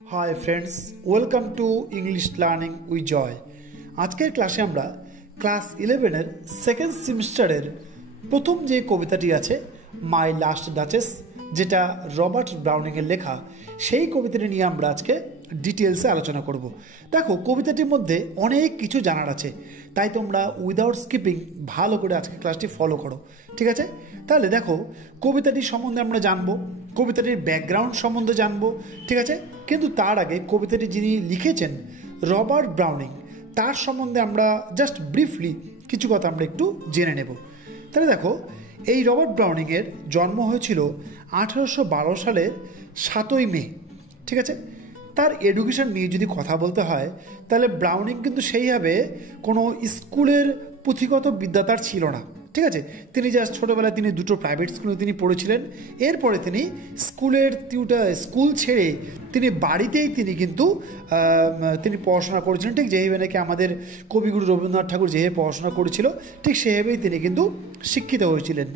High friends, welcome to English learning with Joy. আজকের ক্লাসে আমরা ক্লাস 11-এর সেকেন্ড সেমিস্টারের প্রথম যে কবিতাটি আছে মাই লাস্ট ডাচেস, যেটা রবার্ট ব্রাউনিংয়ের লেখা, সেই কবিতাটি নিয়ে আমরা আজকে ডিটেলসে আলোচনা করব। দেখো, কবিতাটির মধ্যে অনেক কিছু জানার আছে, তাই তোমরা উইদাউট স্কিপিং ভালো করে আজকে ক্লাসটি ফলো করো, ঠিক আছে? তাহলে দেখো, কবিতাটির সম্বন্ধে আমরা জানবো, কবিতাটির ব্যাকগ্রাউন্ড সম্বন্ধে জানবো, ঠিক আছে? কিন্তু তার আগে কবিতাটি যিনি লিখেছেন রবার্ট ব্রাউনিং, তার সম্বন্ধে আমরা জাস্ট ব্রিফলি কিছু কথা আমরা একটু জেনে নেব। তাহলে দেখো, এই রবার্ট ব্রাউনিংয়ের জন্ম হয়েছিল 1812 সালের 7ই মে, ঠিক আছে? তার এডুকেশন নিয়ে যদি কথা বলতে হয়, তাহলে ব্রাউনিং কিন্তু সেইভাবে কোনো স্কুলের পুঁথিগত বিদ্যা তার ছিল না, ঠিক আছে? তিনি জাস্ট ছোটোবেলায় তিনি দুটো প্রাইভেট স্কুলে তিনি পড়েছিলেন। এরপরে তিনি স্কুল ছেড়ে তিনি বাড়িতেই তিনি পড়াশোনা করেছিলেন, ঠিক যেভাবে নাকি আমাদের কবিগুরু রবীন্দ্রনাথ ঠাকুর যেভাবে পড়াশোনা করেছিল, ঠিক সেভাবেই তিনি কিন্তু শিক্ষিত হয়েছিলেন।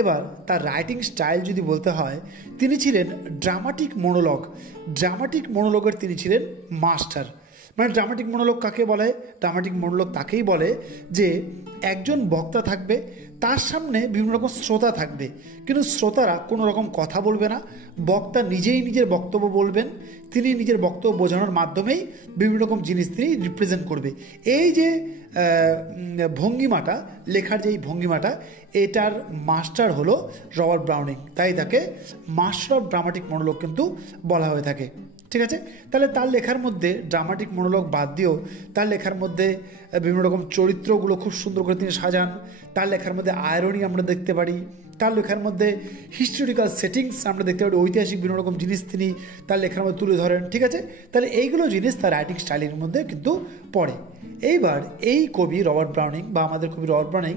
এবার তার রাইটিং স্টাইল যদি বলতে হয়, তিনি ছিলেন ড্রামাটিক মনোলগের তিনি ছিলেন মাস্টার। মানে ড্রামাটিক মনোলগ কাকে বলে? ড্রামাটিক মনোলগ তাকেই বলে যে একজন বক্তা থাকবে, তার সামনে বিভিন্ন রকম শ্রোতা থাকবে, কিন্তু শ্রোতারা কোনো রকম কথা বলবে না, বক্তা নিজেই নিজের বক্তব্য বলবেন, তিনি নিজের বক্তব্য বোঝানোর মাধ্যমেই বিভিন্ন রকম জিনিস তিনি রিপ্রেজেন্ট করবে। এই যে ভঙ্গিমাটা, লেখার যে এই ভঙ্গিমাটা, এটার মাস্টার হলো রবার্ট ব্রাউনিং, তাই তাকে মাস্টার অফ ড্রামাটিক মনোলগ কিন্তু বলা হয়ে থাকে, ঠিক আছে? তাহলে তার লেখার মধ্যে ড্রামাটিক মনোলগ বাদ দিয়েও তার লেখার মধ্যে বিভিন্ন রকম চরিত্রগুলো খুব সুন্দর করে তিনি সাজান। তার লেখার মধ্যে আয়রনি আমরা দেখতে পারি, তার লেখার মধ্যে হিস্টোরিক্যাল সেটিংস আমরা দেখতে পারি, ঐতিহাসিক বিভিন্ন রকম জিনিস তিনি তার লেখার মধ্যে তুলে ধরেন, ঠিক আছে? তাহলে এইগুলো জিনিস তার রাইটিং স্টাইলের মধ্যে কিন্তু পড়ে। এইবার এই কবি রবার্ট ব্রাউনিং বা আমাদের কবি রবার্ট ব্রাউনিং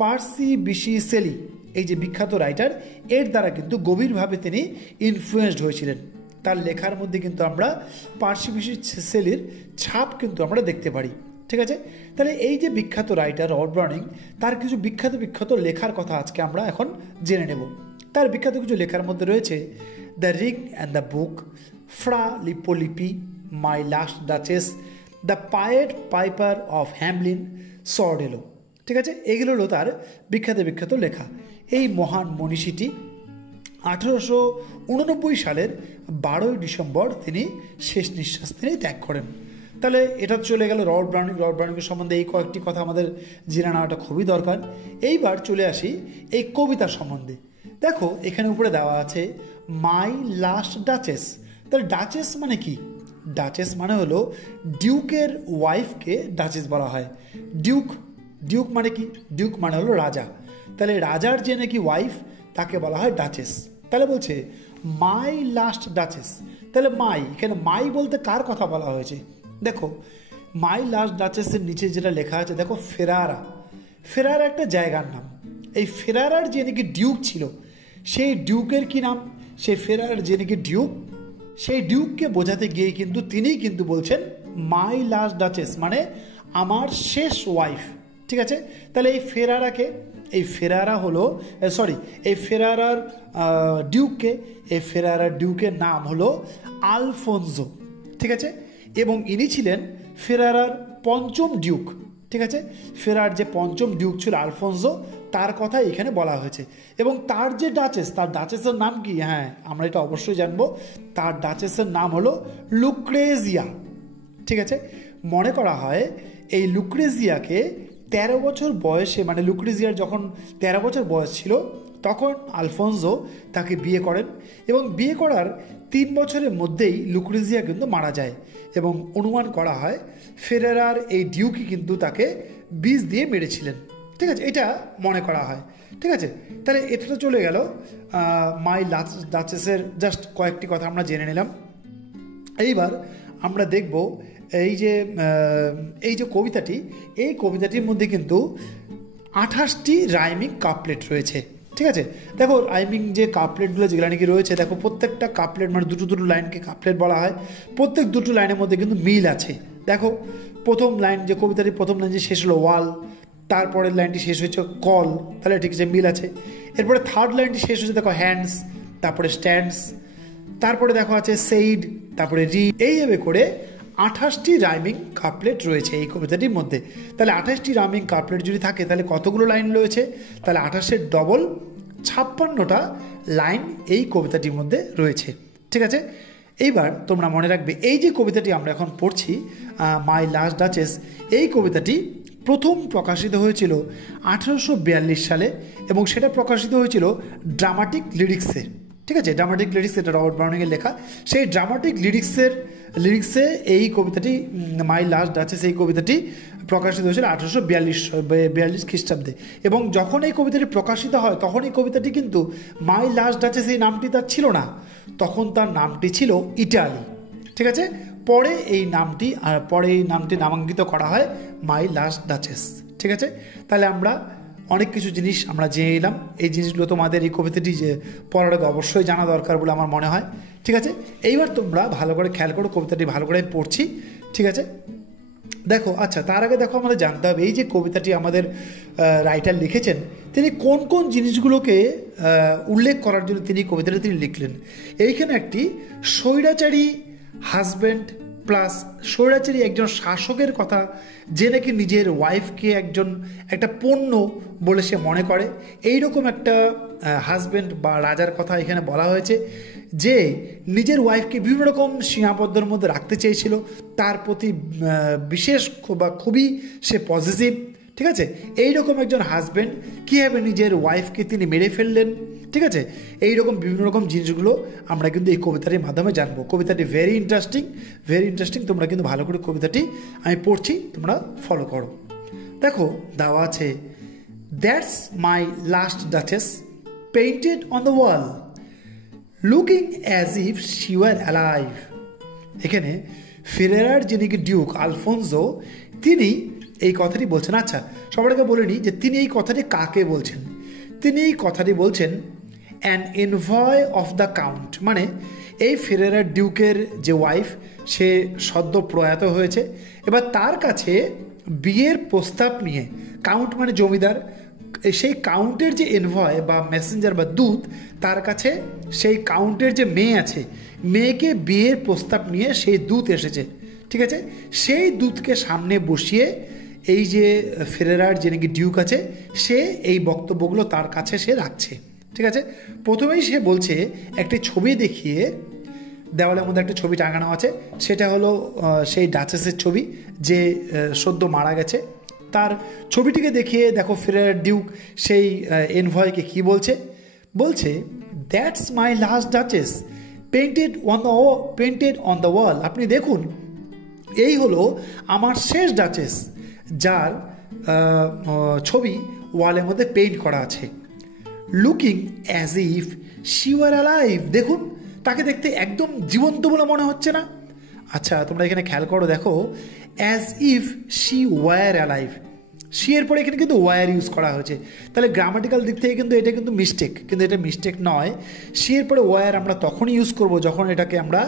পার্সি বিশি শেলি, এই যে বিখ্যাত রাইটার, এর দ্বারা কিন্তু গভীরভাবে তিনি ইনফ্লুয়েসড হয়েছিলেন। তার লেখার মধ্যে কিন্তু আমরা পার্সি বিশি শেলির ছাপ কিন্তু আমরা দেখতে পারি, ঠিক আছে? তাহলে এই যে বিখ্যাত রাইটার রবার্ট ব্রাউনিং, তার কিছু বিখ্যাত লেখার কথা আজকে আমরা এখন জেনে নেব। তার বিখ্যাত কিছু লেখার মধ্যে রয়েছে the ring and the book, Fra Lippo Lippi, my last duchess, the pied piper of Hamelin, Sordello, ঠিক আছে? এগুলো হলো তার বিখ্যাত লেখা। এই মহান মনীষীটি 1889 সালের 12ই ডিসেম্বর তিনি শেষ নিঃশ্বাস তিনি ত্যাগ করেন। তাহলে এটা চলে গেল রবার্ট ব্রাউনিংয়ের সম্বন্ধে এই কয়েকটি কথা আমাদের জেনে নেওয়াটা খুবই দরকার। এইবার চলে আসি এই কবিতার সম্বন্ধে। দেখো, এখানে উপরে দেওয়া আছে মাই লাস্ট ডাচেস। তাহলে ডাচেস মানে কি? ডাচেস মানে হলো ডিউকের ওয়াইফকে ডাচেস বলা হয়। ডিউক মানে কি? ডিউক মানে হলো রাজা। তাহলে রাজার যে নাকি ওয়াইফ, তাকে বলা হয় ডাচেস। তাহলে বলছে মাই লাস্ট ডাচেস। তাহলে এখানে মাই বলতে কার কথা বলা হয়েছে? দেখো, মাই লাস্ট ডাচেসের নিচে যেটা লেখা আছে, দেখো ফেরারা একটা জায়গার নাম। এই ফেরারার যে নাকি ডিউক ছিল, সেই ডিউকের কি নাম? সেই ফেরারার যে নাকি ডিউক, সেই ডিউককে বোঝাতে গিয়ে কিন্তু তিনিই কিন্তু বলছেন মাই লাস্ট ডাচেস, মানে আমার শেষ ওয়াইফ, ঠিক আছে? তাহলে এই ফেরারার ডিউকের নাম হলো আলফোনজো, ঠিক আছে? এবং ইনি ছিলেন ফেরারার পঞ্চম ডিউক, ঠিক আছে? ফেরার যে পঞ্চম ডিউক ছিল আলফোনজো, তার কথা এখানে বলা হয়েছে। এবং তার যে ডাচেস, তার ডাচেসের নাম কি? হ্যাঁ, আমরা এটা অবশ্যই জানবো। তার ডাচেসের নাম হলো লুক্রেজিয়া, ঠিক আছে? মনে করা হয় এই লুক্রেজিয়াকে 13 বছর বয়সে, মানে লুক্রেজিয়ার যখন 13 বছর বয়স ছিল, তখন আলফোনজো তাকে বিয়ে করেন, এবং বিয়ে করার 3 বছরের মধ্যেই লুক্রেজিয়া কিন্তু মারা যায়। এবং অনুমান করা হয় ফেরারার এই ডিউকি কিন্তু তাকে বিষ দিয়ে মেরেছিলেন, ঠিক আছে? এটা মনে করা হয়, ঠিক আছে? তাহলে এটা তো চলে গেল মাই লাস্ট ডাচেসের জাস্ট কয়েকটি কথা আমরা জেনে নিলাম। এইবার আমরা দেখব এই যে কবিতাটির মধ্যে কিন্তু 28টি রাইমিং কাপলেট রয়েছে, ঠিক আছে? দেখো, রাইমিং যে কাপলেটগুলো যেগুলো নাকি রয়েছে, দেখো প্রত্যেকটা কাপলেট মানে দুটো লাইনকে কাপলেট বলা হয়। প্রত্যেক দুটো লাইনের মধ্যে কিন্তু মিল আছে। দেখো, প্রথম লাইন যে কবিতাটির প্রথম লাইন যে শেষ হলো ওয়াল, তারপরের লাইনটি শেষ হয়েছে কল, তাহলে ঠিক আছে, মিল আছে। এরপরে থার্ড লাইনটি শেষ হয়েছে দেখো হ্যান্ডস, তারপরে স্ট্যান্ডস, তারপরে দেখো আছে সেইড, তারপরে রি, এইভাবে করে 28টি রাইমিং কাপলেট রয়েছে এই কবিতাটির মধ্যে। তাহলে 28টি রাইমিং কাপলেট যদি থাকে তাহলে কতগুলো লাইন রয়েছে? তাহলে 28-এর ডবল 56টা লাইন এই কবিতাটির মধ্যে রয়েছে। ঠিক আছে, এইবার তোমরা মনে রাখবে এই যে কবিতাটি আমরা এখন পড়ছি মাই লাস্ট ডাচেস, এই কবিতাটি প্রথম প্রকাশিত হয়েছিল 1842 সালে এবং সেটা প্রকাশিত হয়েছিল ড্রামাটিক লিরিক্সে। ঠিক আছে, ড্রামাটিক লিরিক্স, এটা রবার্ট ব্রাউনিংয়ের লেখা। সেই ড্রামাটিক লিরিক্সে এই কবিতাটি মাই লাস্ট ডাচেস এই কবিতাটি প্রকাশিত হয়েছিল 1842 খ্রিস্টাব্দে। এবং যখন এই কবিতাটি প্রকাশিত হয় তখন এই কবিতাটি কিন্তু মাই লাস্ট ডাচেস এই নামটি তার ছিল না, তখন তার নামটি ছিল ইটালি। ঠিক আছে, পরে এই নামটি নামাঙ্কিত করা হয় মাই লাস্ট ডাচেস। ঠিক আছে, তাহলে আমরা অনেক কিছু জিনিস আমরা জেনে এলাম। এই জিনিসগুলো তোমাদের এই কবিতাটি যে পড়ার আগে অবশ্যই জানা দরকার বলে আমার মনে হয়। ঠিক আছে, এইবার তোমরা ভালো করে খেয়াল করো, কবিতাটি ভালো করে আমি পড়ছি। ঠিক আছে, দেখো, আচ্ছা তার আগে দেখো আমাদের জানতে হবে এই যে কবিতাটি আমাদের রাইটার লিখেছেন তিনি কোন কোন জিনিসগুলোকে উল্লেখ করার জন্য তিনি কবিতাটি তিনি লিখলেন। এইখানে একটি স্বৈরাচারী হাজব্যান্ড প্লাস স্বৈরাচারী একজন শাসকের কথা, যে নাকি নিজের ওয়াইফকে একটা পণ্য বলে সে মনে করে, এইরকম একটা হাজব্যান্ড বা রাজার কথা এখানে বলা হয়েছে, যে নিজের ওয়াইফকে বিভিন্ন রকম সীমাবদ্ধের মধ্যে রাখতে চেয়েছিল, তার প্রতি বিশেষ বা খুবই সে পজিটিভ। ঠিক আছে, এইরকম একজন হাজব্যান্ড কীভাবে নিজের ওয়াইফকে তিনি মেরে ফেললেন। ঠিক আছে, এইরকম বিভিন্ন রকম জিনিসগুলো আমরা কিন্তু এই কবিতাটির মাধ্যমে জানবো। কবিতাটি ভেরি ইন্টারেস্টিং। তোমরা কিন্তু ভালো করে কবিতাটি আমি পড়ছি, তোমরা ফলো করো। দেখো দেওয়া আছে, that's my last duchess painted on the wall looking as if she war alive. এখানে ফেরেরার যিনি ডিউক আলফোনসো তিনি এই কথাটি বলছেন। আচ্ছা, সবাইকে বলে নিই যে তিনি এই কথাটি কাকে বলছেন। তিনি এই কথাটি বলছেন an envoy of the count, মানে এই ফেরেরার ডিউকের যে ওয়াইফ সে সদ্য প্রয়াত হয়েছে, এবার তার কাছে বিয়ের প্রস্তাব নিয়ে, কাউন্ট মানে জমিদার, সেই কাউন্টের যে এনভয় বা মেসেঞ্জার বা দূত, তার কাছে সেই কাউন্টের যে মেয়ে আছে, মেয়েকে বিয়ের প্রস্তাব নিয়ে সেই দূত এসেছে। ঠিক আছে, সেই দূতকে সামনে বসিয়ে এই যে ফেরেরার যে নাকি ডিউক আছে সে এই বক্তব্যগুলো তার কাছে সে রাখছে। ঠিক আছে, প্রথমেই সে বলছে, একটি ছবি দেখিয়ে, দেওয়ালের মধ্যে একটা ছবি টাঙানো আছে, সেটা হলো সেই ডাচেসের ছবি যে সদ্য মারা গেছে, তার ছবিটিকে দেখিয়ে দেখো ফেরেরার ডিউক সেই এনভয়কে কি বলছে, that's my last duchess painted on the wall. আপনি দেখুন, এই হলো আমার শেষ ডাচেস, যার ছবি ওয়ালের মধ্যে পেইন্ট করা আছে। Looking as if she war alive, দেখুন তাকে দেখতে একদম জীবন্ত বলে মনে হচ্ছে না? আচ্ছা, তোমরা এখানে খেয়াল করো, দেখো as if she war alive, she এর পরে এখানে কিন্তু ওয়ার ইউজ করা হয়েছে, তাহলে গ্রামাটিক্যাল দিক থেকে কিন্তু এটা কিন্তু মিস্টেক, কিন্তু এটা মিস্টেক নয়। শি এর পরে ওয়ার আমরা তখনই ইউজ করব যখন এটাকে আমরা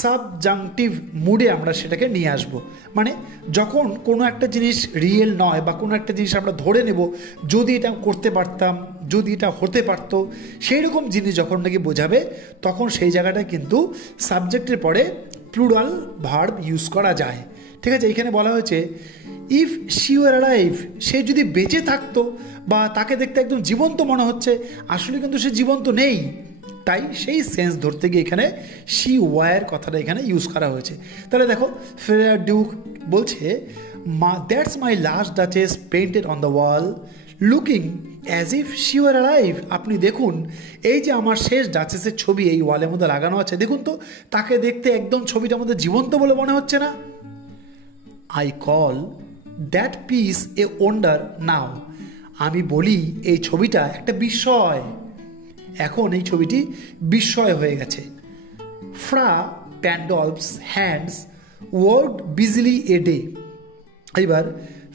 সাবজাংটিভ মুডে আমরা সেটাকে নিয়ে আসব, মানে যখন কোনো একটা জিনিস রিয়েল নয় বা কোনো একটা জিনিস আমরা ধরে নেব, যদি এটা করতে পারতাম, যদি এটা হতে পারতো, সেই রকম জিনিস যখন নাকি বোঝাবে তখন সেই জায়গাটা কিন্তু সাবজেক্টের পরে প্লুরাল ভার্ব ইউজ করা যায়। ঠিক আছে, এখানে বলা হয়েছে ইফ শি ওয়ার অ্যালাইভ, সে যদি বেঁচে থাকতো বা তাকে দেখতে একদম জীবন্ত মনে হচ্ছে, আসলে কিন্তু সে জীবন্ত নেই, তাই সেই সেন্স ধরতে গিয়ে এখানে শি ওয়ার কথাটা এখানে ইউজ করা হয়েছে। তাহলে দেখো ফেরেরার ডিউক বলছে, that's my last duchess painted on the wall looking as if she war alive. আপনি দেখুন, এই যে আমার শেষ ডাচেসের ছবি এই ওয়ালের মধ্যে লাগানো আছে, দেখুন তো তাকে দেখতে একদম ছবিটার মধ্যে জীবন্ত বলে মনে হচ্ছে না? I call that piece a wonder now, আমি বলি এই ছবিটা একটা বিস্ময়, এখন এই ছবিটি বিস্ময় হয়ে গেছে। ফ্রা প্যান্ডলফস হ্যান্ডস ওয়ার্কড বিজিলি এ ডে। এবার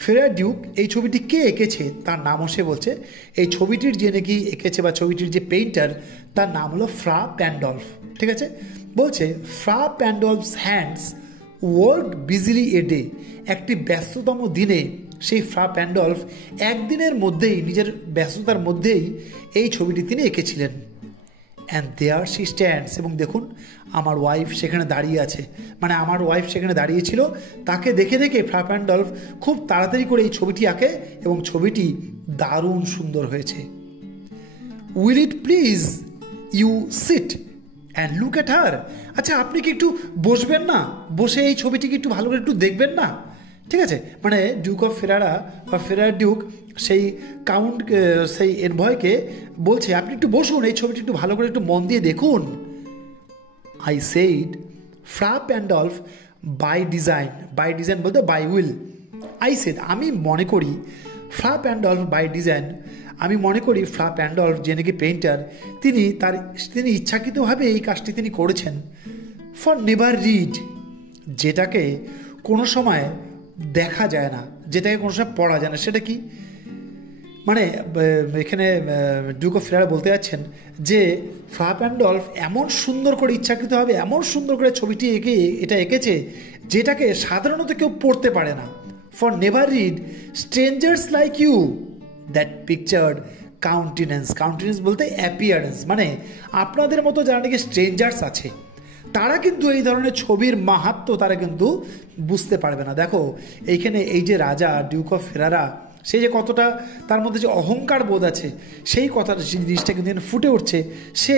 ফেরেরার ডিউক এই ছবিটি কে এঁকেছে তার নামও সে বলছে, এই ছবিটির যে নাকি এঁকেছে বা ছবিটির যে পেইন্টার তার নাম হলো ফ্রা প্যান্ডলফ। ঠিক আছে, বলছে ফ্রা প্যান্ডলফস হ্যান্ডস ওয়ার্কড বিজিলি এ ডে, একটি ব্যস্ততম দিনে সেই ফ্রা প্যান্ডলফ একদিনের মধ্যেই নিজের ব্যস্ততার মধ্যেই এই ছবিটি তিনি এঁকেছিলেন। অ্যান্ড দেয়ার শি স্ট্যান্ডস, এবং দেখুন আমার ওয়াইফ সেখানে দাঁড়িয়ে আছে, মানে আমার ওয়াইফ সেখানে দাঁড়িয়েছিল, তাকে দেখে দেখে ফ্লাফ-অ্যান্ড-ডলফ খুব তাড়াতাড়ি করে এই ছবিটি আঁকে এবং ছবিটি দারুণ সুন্দর হয়েছে। Will it please you sit and look at her, আচ্ছা আপনি কি একটু বসবেন না, বসে এই ছবিটিকে একটু ভালো করে একটু দেখবেন না, ঠিক আছে। মানে ডিউক অফ ফেরারা বা ফেরার ডিউক সেই সেই এনভয়কে বলছে আপনি একটু বসুন, এই ছবিটি একটু ভালো করে একটু মন দিয়ে দেখুন। I said Fra Pandolf by design বলতে বাই উইল। আই সেড আমি মনে করি ফ্লাফ-অ্যান্ড-ডলফ বাই ডিজাইন, আমি মনে করি ফ্লাফ-অ্যান্ড-ডলফ যে নাকি পেইন্টার, তিনি ইচ্ছাকৃতভাবে এই কাজটি তিনি করেছেন। ফর নেভার রিড, যেটাকে কোনো সময় দেখা যায় না, যেটাকে কোনো সময় পড়া যায় না, সেটা কি, মানে এখানে ডিউক অফ ফেরারা বলতে যাচ্ছেন যে ফ্লাফ-অ্যান্ড-ডলফ এমন সুন্দর করে ইচ্ছাকৃতভাবে এমন সুন্দর করে ছবিটি এটা এঁকেছে যেটাকে সাধারণত কেউ পড়তে পারে না। For never read strangers like you that pictured countenance বলতে অ্যাপিয়ারেন্স, মানে আপনাদের মতো যারা নাকি স্ট্রেঞ্জার্স আছে তারা কিন্তু এই ধরনের ছবির মাহাত্ম্য তারা কিন্তু বুঝতে পারবে না। দেখো এইখানে এই যে রাজা ডিউক অফ ফেরারা, সে যে কতটা তার মধ্যে যে অহংকার বোধ আছে সেই কথাটা, সেই জিনিসটা কিন্তু ফুটে উঠছে। সে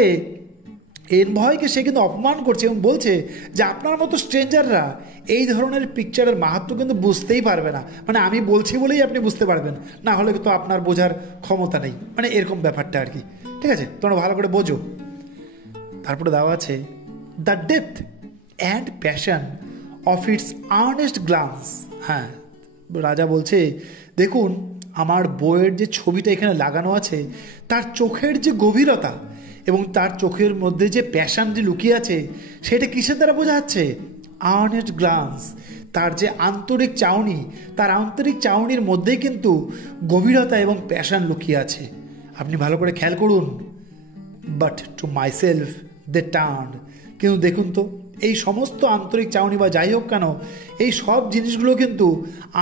এনভয়কে সে কিন্তু অপমান করছে এবং বলছে যে আপনার মতো স্ট্রেঞ্জাররা এই ধরনের পিকচারের মাহাত্ম্য কিন্তু বুঝতেই পারবে না, মানে আমি বলছি বলেই আপনি বুঝতে পারবেন, না হলে কিন্তু আপনার বোঝার ক্ষমতা নেই, মানে এরকম ব্যাপারটা আর কি, ঠিক আছে, তোমরা ভালো করে বোঝো। তারপরে দেওয়া আছে the depth and passion of its earnest glance. হ্যাঁ, রাজা বলছে দেখুন আমার বইয়ের যে ছবিটা এখানে লাগানো আছে তার চোখের যে গভীরতা এবং তার চোখের মধ্যে যে প্যাশন যে লুকিয়ে আছে সেটা কিসের দ্বারা বোঝা যাচ্ছে? আর্নেস্ট গ্লান্স, তার যে আন্তরিক চাউনি, তার আন্তরিক চাউনির মধ্যেই কিন্তু গভীরতা এবং প্যাশন লুকিয়ে আছে। আপনি ভালো করে খেয়াল করুন। But to myself they turn, কিন্তু দেখুন তো এই সমস্ত আন্তরিক চাউনি বা যাই হোক কেন এই সব জিনিসগুলো কিন্তু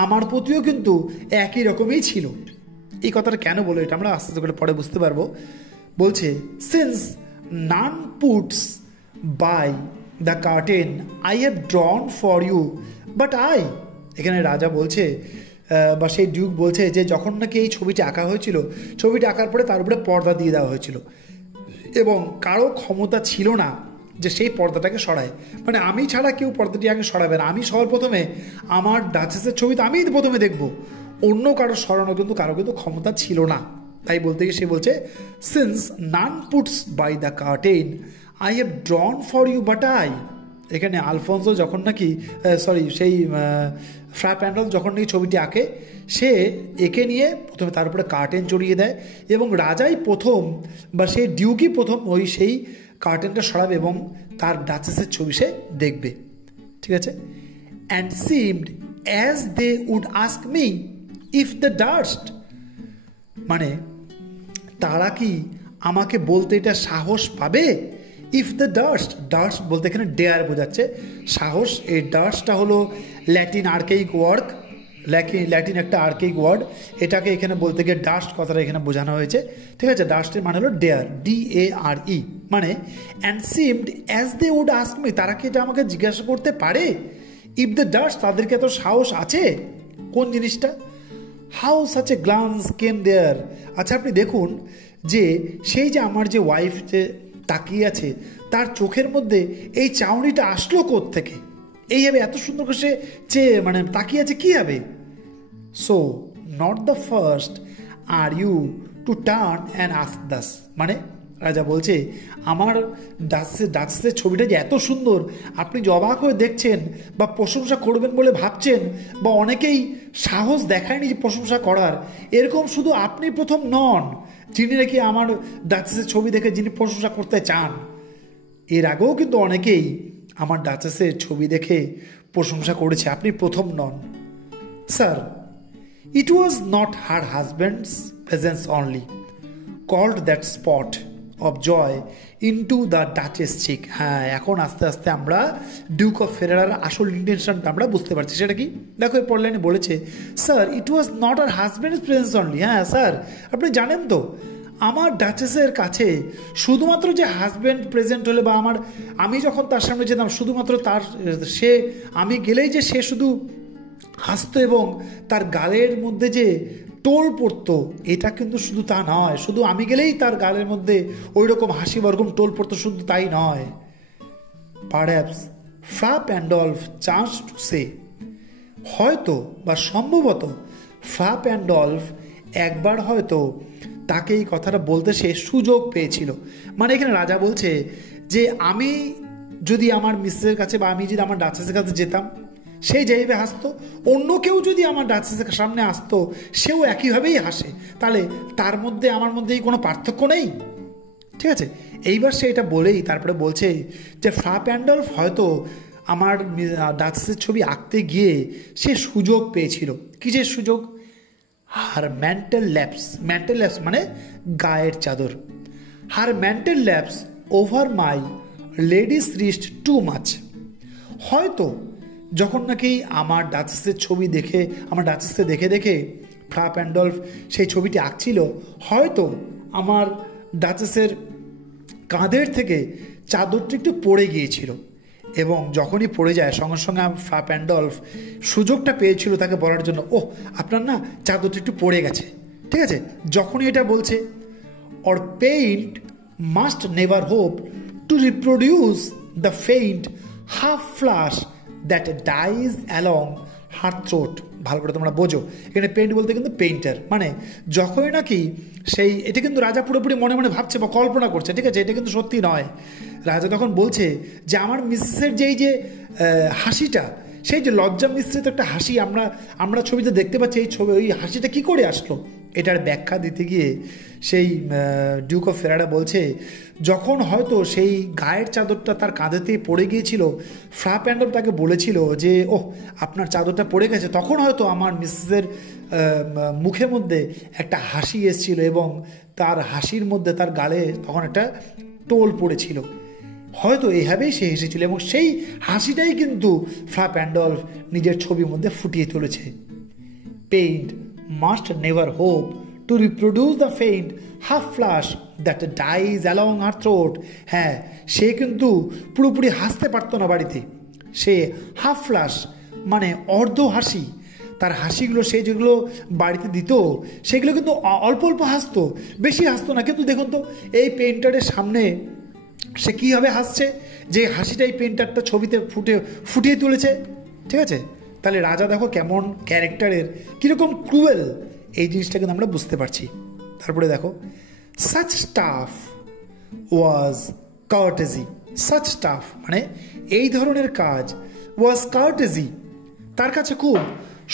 আমার প্রতিও কিন্তু একই রকমই ছিল। এই কথাটা কেন বলো এটা আমরা আস্তে আস্তে করে পরে বুঝতে পারবো। বলছে since none puts by the curtain I have drawn for you but I, এখানে রাজা বলছে বা সেই ডিউক বলছে যে যখন নাকি এই ছবিটি আঁকা হয়েছিল, ছবিটি আঁকার পরে তার উপরে পর্দা দিয়ে দেওয়া হয়েছিল এবং কারো ক্ষমতা ছিল না যে সেই পর্দাটাকে সরায়, মানে আমি ছাড়া কেউ পর্দাটি আগে সরাবে না, আমি সবার প্রথমে আমার ডাচেসের ছবিতে আমি প্রথমে দেখব, অন্য কারো সরানো কিন্তু কারো কিন্তু ক্ষমতা ছিল না। তাই বলতে গিয়ে সে বলছে since none puts by the curtain I have drawn for you but I. এখানে আলফোন্সো যখন নাকি সেই ফ্লাফ-অ্যান্ড-ডলফ যখন নাকি ছবিটি আঁকে সে এঁকে নিয়ে প্রথমে তার উপরে কার্টেন জড়িয়ে দেয় এবং রাজাই প্রথম বা সেই ডিউকই প্রথম ওই সেই কার্টেনটা সরাবে এবং তার ডাচেসের ছবি সে দেখবে, ঠিক আছে। And seemed as they would ask me if the durst, মানে তারা কি আমাকে বলতে এটা সাহস পাবে? ইফ দ্য ডাস্ট বলতে এখানে ডেয়ার বোঝাচ্ছে সাহস। এই ডাস্টটা হলো ল্যাটিন একটা আর্কেইক ওয়ার্ড, এটাকে এখানে বলতে গিয়ে ডাস্ট কথাটা এখানে বোঝানো হয়েছে, ঠিক আছে। ডাস্টের মানে হলো ডেয়ার, DARE, মানে and seemed as they would ask me, তারা কি এটা আমাকে জিজ্ঞাসা করতে পারে? ইফ দ্য ডাস্ট, তাদেরকে এত সাহস আছে? কোন জিনিসটা? হাউ সাচ এ গ্লান্স কেম দেয়ার, আচ্ছা আপনি দেখুন যে সেই যে আমার যে ওয়াইফ যে তাকিয়ে আছে তার চোখের মধ্যে এই চাউনিটা আসলো কোত্থেকে? এইভাবে এত সুন্দর করে সে মানে তাকিয়ে আছে কীভাবে? So not the first are you to turn and ask thus, মানে রাজা বলছে আমার ডাচেসের ছবিটা যে এত সুন্দর আপনি যে অবাক হয়ে দেখছেন বা প্রশংসা করবেন বলে ভাবছেন বা অনেকেই সাহস দেখায়নি যে প্রশংসা করার, এরকম শুধু আপনি প্রথম নন যিনি নাকি আমার ডাচেসের ছবি দেখে যিনি প্রশংসা করতে চান। এর আগেও কিন্তু অনেকেই আমার ডাচেসের ছবি দেখে প্রশংসা করেছে, আপনি প্রথম নন। Sir, it was not her husband's presence only called that spot of joy into the duchess cheek. হ্যাঁ, এখন আস্তে আস্তে আমরা ডিউক অফ ফেরারার আসল ইন্টেনশনটা আমরা বুঝতে পারছি। সেটা কি? দেখো এই পরলাইনে বলেছে sir it was not her husband's presence only. হ্যাঁ স্যার, আপনি জানেন তো আমার ডাচেসের কাছে শুধুমাত্র যে হাজব্যান্ড প্রেজেন্ট হলে বা আমি যখন তার সামনে যেতাম শুধুমাত্র আমি গেলেই যে সে শুধু হাসতো এবং তার গালের মধ্যে যে টোল পড়তো, এটা কিন্তু শুধু তা নয়। শুধু আমি গেলেই তার গালের মধ্যে ওই রকম হাসি বা ওরকম টোল পড়তো, শুধু তাই নয়। Perhaps Fra Pandolf chance to say, হয়তো বা সম্ভবত ফ্রা প্যান্ডলফ একবার হয়তো তাকে এই কথাটা বলতে সে সুযোগ পেয়েছিল। মানে এখানে রাজা বলছে যে আমি যদি আমার মিসেসের কাছে বা আমি যদি আমার ডাচেসের কাছে যেতাম, সেই যেভাবে হাসতো, অন্য কেউ যদি আমার ডাচেসের সামনে আসতো সেও একইভাবেই হাসে, তাহলে তার মধ্যে আমার মধ্যেই কোনো পার্থক্য নেই। ঠিক আছে, এইবার সে এটা বলেই তারপরে বলছে যে ফ্রা প্যান্ডলফ হয়তো আমার ডাচেসের ছবি আঁকতে গিয়ে সে সুযোগ পেয়েছিল। কিসের সুযোগ? হার ম্যান্টেল ল্যাপস মানে গায়ের চাদর। Her mantle laps over my lady's wrist too much. হয়তো যখন নাকি আমার ডাচেসের ছবি দেখে, আমার ডাচেসকে দেখে দেখে ফ্রা প্যান্ডলফ সেই ছবিটি আঁকছিল, হয়তো আমার ডাচেসের কাঁধের থেকে চাদরটি একটু পড়ে গিয়েছিল এবং যখনই পড়ে যায় সঙ্গে সঙ্গে ফ্রা প্যান্ডলফ সুযোগটা পেয়েছিল তাকে বলার জন্য, ওহ আপনার না চাদরটি একটু পড়ে গেছে। ঠিক আছে, যখনই এটা বলছে, or paint must never hope to reproduce the faint half flush that dies along her throat. ভালো করে তোমরা বোঝো, এখানে পেইন্ট বলতে কিন্তু পেইন্টার, মানে যখনই নাকি এটা কিন্তু রাজা পুরোপুরি মনে মনে ভাবছে বা কল্পনা করছে। ঠিক আছে, এটা কিন্তু সত্যি নয়। রাজা তখন বলছে যে আমার মিসেসের যে হাসিটা, সেই যে লজ্জা মিশ্রিত একটা হাসি আমরা ছবিতে দেখতে পাচ্ছি, ওই হাসিটা কি করে আসলো, এটার ব্যাখ্যা দিতে গিয়ে সেই ডিউক অফ ফেরারা বলছে যখন হয়তো সেই গায়ের চাদরটা তার কাঁধেতে পড়ে গিয়েছিল, ফ্রা প্যান্ডলফ তাকে বলেছিল যে ওহ আপনার চাদরটা পড়ে গেছে, তখন হয়তো আমার মিসেসের মুখের মধ্যে একটা হাসি এসেছিল এবং তার হাসির মধ্যে তার গালে তখন একটা টোল পড়েছিল। হয়তো এইভাবেই সে হেসেছিল এবং সেই হাসিটাই কিন্তু ফ্রা প্যান্ডলফ নিজের ছবির মধ্যে ফুটিয়ে তুলেছে। Paint must never hope to reproduce the faint half flush that dies along her throat. হ্যাঁ, সে কিন্তু পুরোপুরি হাসতে পারতো না বাড়িতে, সে হাফ ফ্লাশ মানে অর্ধ হাসি, তার হাসিগুলো সে যেগুলো বাড়িতে দিত সেগুলো কিন্তু অল্প অল্প হাসতো, বেশি হাসতো না। কিন্তু দেখুন তো এই পেইন্টারের সামনে সে কীভাবে হাসছে, যে হাসিটাই পেইন্টারটা ছবিতে ফুটিয়ে তুলেছে। ঠিক আছে, তাহলে রাজা দেখো কেমন ক্যারেক্টারের, কীরকম ক্রুয়েল, এই জিনিসটা কিন্তু আমরা বুঝতে পারছি। তারপরে দেখো সাচ স্টাফ ওয়াজ কার্টেজি। সাচ স্টাফ মানে এই ধরনের কাজ, ওয়াজ কার্টেজি তার কাছে খুব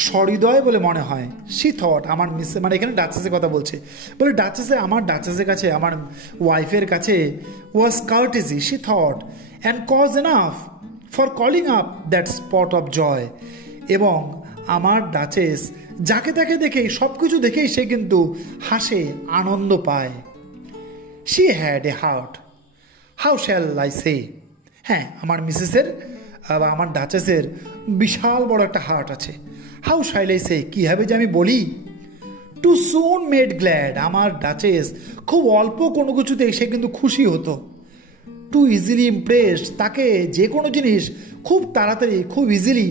সহৃদয় বলে মনে হয়। সি থট আমার মানে এখানে ডাচেসের কথা বলছে, বলে আমার ডাচেসের কাছে, আমার ওয়াইফের কাছে was courtesy she thought and cause enough for calling up that spot of joy. এবং আমার ডাচেস যাকে তাকে দেখেই, সব কিছু দেখেই সে কিন্তু হাসে, আনন্দ পায়। She had a heart, how shall I say. হ্যাঁ, আমার মিসেসের বা আমার ডাচেসের বিশাল বড় একটা হার্ট আছে। হাউ শ্যাল আই সে, কীভাবে যে আমি বলি। টু সুন মেড গ্ল্যাড, আমার ডাচেস খুব অল্প কোনো কিছুতেই সে কিন্তু খুশি হতো। টু ইজিলি ইমপ্রেসড, তাকে যে কোনো জিনিস খুব তাড়াতাড়ি, খুব ইজিলি,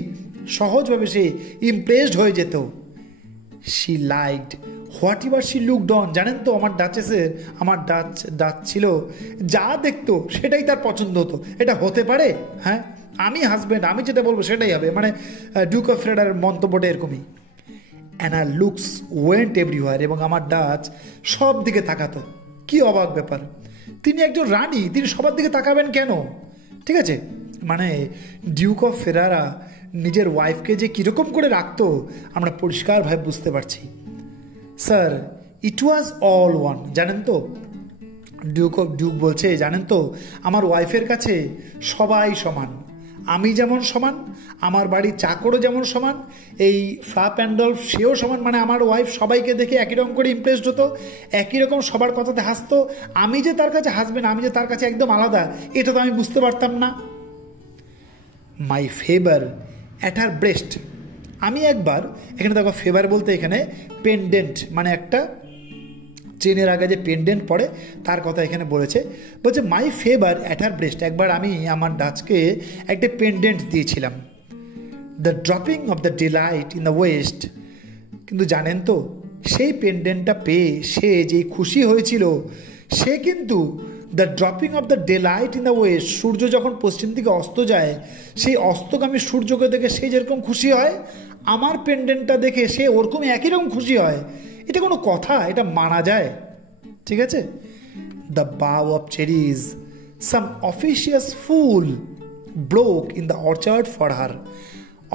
সহজভাবে সে ইমপ্রেসড হয়ে যেত। She liked what ever she looked on. জানেন তো আমার ডাচ ছিল, যা দেখতো সেটাই তার পছন্দ হতো। এটা হতে পারে? হ্যাঁ, আমি হাজব্যান্ড, আমি যেটা বলবো সেটাই হবে। মানে ডিউক অফ ফ্রেডারের মন্তব্যটা এরকমই। And her looks went everywhere, এবং আমার ডাচ সব দিকে তাকাতো। কি অবাক ব্যাপার, তিনি একজন রানী, তিনি সবার দিকে তাকাবেন কেন? ঠিক আছে, মানে ডিউক অফ ফেরারা নিজের ওয়াইফকে যে কীরকম করে রাখতো আমরা পরিষ্কারভাবে বুঝতে পারছি। Sir it was all one. জানেন তো ডিউক বলছে, জানেন তো আমার ওয়াইফের কাছে সবাই সমান। আমি যেমন সমান, আমার বাড়ির চাকরও যেমন সমান, এই ফ্রা প্যান্ডলফ সেও সমান। মানে আমার ওয়াইফ সবাইকে দেখে একই রকম করে ইমপ্রেসড হতো, একই রকম সবার কথাতে হাসতো। আমি যে তার কাছে হাসবেন, আমি যে তার কাছে একদম আলাদা, এটা তো আমি বুঝতে পারতাম না। My favour at her breast, আমি একবার, এখানে দেখো ফেভার বলতে এখানে পেন্ডেন্ট মানে একটা চেনের আগে যে পেন্ডেন্ট পরে তার কথা এখানে বলেছে। বলছে my favour at her breast, একবার আমি আমার ডাচকে একটা পেন্ডেন্ট দিয়েছিলাম। The dropping of the daylight in the west, কিন্তু জানেন তো সেই পেন্ডেন্টটা পেয়ে সে যেই খুশি হয়েছিল, সে কিন্তু the dropping of the daylight in the west, সূর্য যখন পশ্চিম দিকে অস্ত যায়, সেই অস্তগামী সূর্যকে দেখে সে যেরকম খুশি হয়, আমার পেন্ডেন্টটা দেখে সে ওরকম একই রকম খুশি হয়। এটা কোনো কথা? এটা মানা যায়? ঠিক আছে। The bough of cherries some officious fool broke in the orchard for her.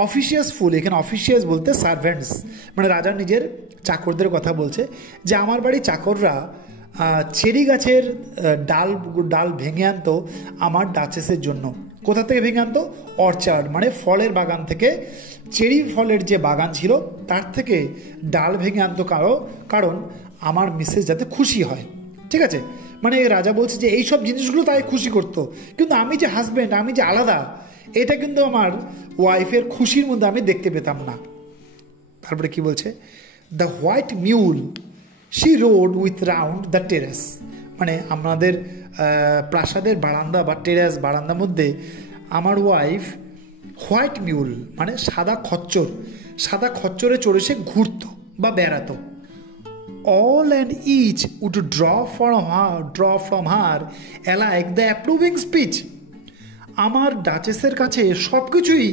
Officious fool, এখানে অফিসিয়াস বলতে সার্ভেন্টস, মানে রাজার নিজের চাকরদের কথা বলছে, যে আমার বাড়ি চাকররা চেরি গাছের ডাল ভেঙে আনতো আমার ডাচেসের জন্য। কোথা থেকে ভেঙে আনতো? অর্চার্ড, মানে ফলের বাগান থেকে, চেরি ফলের যে বাগান ছিল তার থেকে ডাল ভেঙে আনতো কারণ আমার মিসেস যাতে খুশি হয়। ঠিক আছে, মানে রাজা বলছে যে এইসব জিনিসগুলো তাই খুশি করতো, কিন্তু আমি যে হাজব্যান্ড, আমি যে আলাদা, এটা কিন্তু আমার ওয়াইফের খুশির মধ্যে আমি দেখতে পেতাম না। তারপরে কি বলছে? The white mule she rode with round the terrace, মানে আমাদের প্রাসাদের বারান্দা বা টেরাস বারান্দার মধ্যে আমার ওয়াইফ হোয়াইট মিউল মানে সাদা খচ্চরে চড়ে সে ঘুরতো বা বেড়াতো। all and each would draw from her alike the approving speech, আমার ডাচেসের কাছে সব কিছুই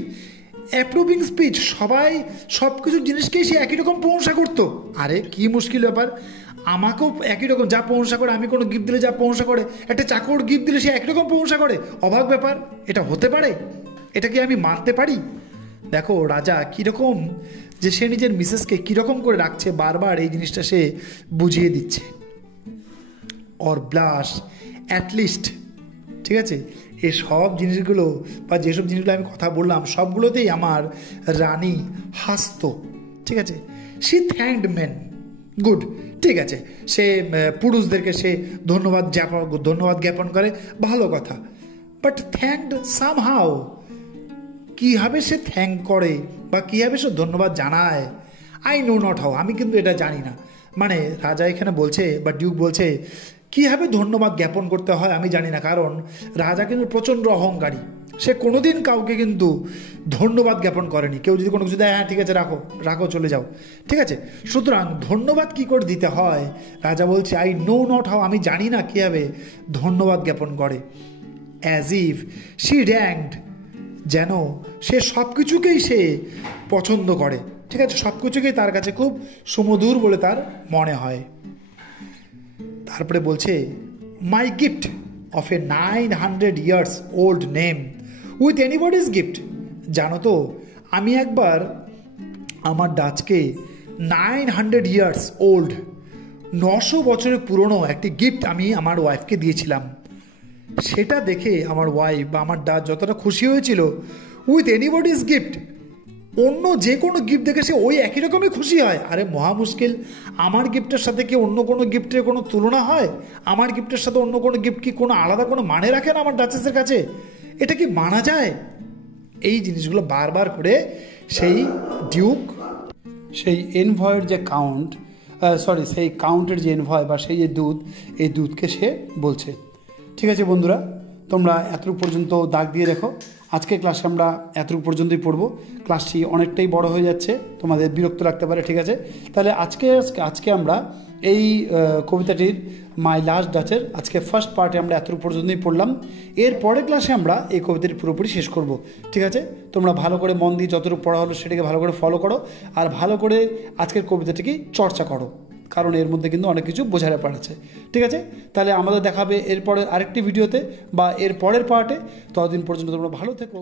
অ্যাপ্রুভিং স্পিচ, সবাই সব কিছু জিনিসকেই সে একই রকম প্রশংসা করতো। আরে কি মুশকিল ব্যাপার, আমাকেও একই রকম যা প্রশংসা করে, আমি কোনো গিফট দিলে যা প্রশংসা করে, একটা চাকর গিফট দিলে সে একই রকম প্রশংসা করে। অবাক ব্যাপার, এটা হতে পারে? এটা কি আমি মানতে পারি? দেখো রাজা কীরকম, যে সে নিজের মিসেসকে কীরকম করে রাখছে, বারবার এই জিনিসটা সে বুঝিয়ে দিচ্ছে। অর ব্লাশ অ্যাটলিস্ট, ঠিক আছে, এই সব জিনিসগুলো বা যেসব জিনিসগুলো আমি কথা বললাম সবগুলোতেই আমার রানী হাসতো। ঠিক আছে। সি থ্যাঙ্কড মেন, গুড, ঠিক আছে, সে পুরুষদেরকে সে ধন্যবাদ জ্ঞাপন করে, ভালো কথা। বাট থ্যাঙ্কড সামহাউ, কীভাবে সে থ্যাঙ্ক করে বা কীভাবে সে ধন্যবাদ জানায়, আই নো নট হাউ, আমি কিন্তু এটা জানি না। মানে রাজা এখানে বলছে বা ডিউক বলছে কীভাবে ধন্যবাদ জ্ঞাপন করতে হয় আমি জানি না, কারণ রাজা কিন্তু প্রচণ্ড অহংকারী, সে কোনোদিন কাউকে কিন্তু ধন্যবাদ জ্ঞাপন করেনি। কেউ যদি কোনো কিছু দেয়, হ্যাঁ ঠিক আছে রাখো চলে যাও, ঠিক আছে। সুতরাং ধন্যবাদ কী করে দিতে হয়, রাজা বলছে আই নো নট হাউ, আমি জানি না কীভাবে ধন্যবাদ জ্ঞাপন করে। অ্যাজ ইফ শি র্যাঙ্কড, যেন সে সব কিছুকেই সে পছন্দ করে, ঠিক আছে, সব কিছুকেই তার কাছে খুব সুমধুর বলে তার মনে হয়। তারপরে বলছে মাই gift of A 900 years old name with anybody's gift, জানো তো আমি একবার আমার ডাচকে 900 years old 900 বছরের পুরনো একটি গিফট আমি আমার ওয়াইফকে দিয়েছিলাম। সেটা দেখে আমার ওয়াইফ বা আমার ডাচ যতটা খুশি হয়েছিল, উইথ এনিবডিজ গিফট, অন্য যে কোনো গিফট দেখে সে ওই একই রকমই খুশি হয়। আরে মহা মুশকিল, আমার গিফটের সাথে কি অন্য কোনো গিফটের কোনো তুলনা হয়? আমার গিফটের সাথে অন্য কোনো গিফট কি কোনো আলাদা কোনো মানে রাখে না আমার ডাচেসের কাছে? এটা কি মানা যায়? এই জিনিসগুলো বারবার করে সেই ডিউক সেই এনভয়ের যে সেই কাউন্টের যে এনভয় বা সেই যে দূত, এই দূতকে সে বলছে। ঠিক আছে বন্ধুরা, তোমরা এতটুকু পর্যন্ত দাগ দিয়ে রেখো। আজকের ক্লাসে আমরা এতটুকু পর্যন্তই পড়বো। ক্লাসটি অনেকটাই বড় হয়ে যাচ্ছে, তোমাদের বিরক্ত লাগতে পারে, ঠিক আছে। তাহলে আজকে আমরা এই কবিতাটির মাই লাস্ট ডাচের আজকে ফার্স্ট পার্টে আমরা এতটুকু পর্যন্তই পড়লাম। এর পরের ক্লাসে আমরা এই কবিতাটি পুরোপুরি শেষ করব, ঠিক আছে। তোমরা ভালো করে মন দিয়ে যতটুকু পড়া হলো সেটাকে ভালো করে ফলো করো, আর ভালো করে আজকের কবিতাটিকে চর্চা করো, কারণ এর মধ্যে কিন্তু অনেক কিছু বোঝাতে পারছে, ঠিক আছে। তাহলে আমাদের দেখাবে এরপরের আরেকটি ভিডিওতে বা এর পরের পার্টে। ততদিন পর্যন্ত তোমরা ভালো থেকো।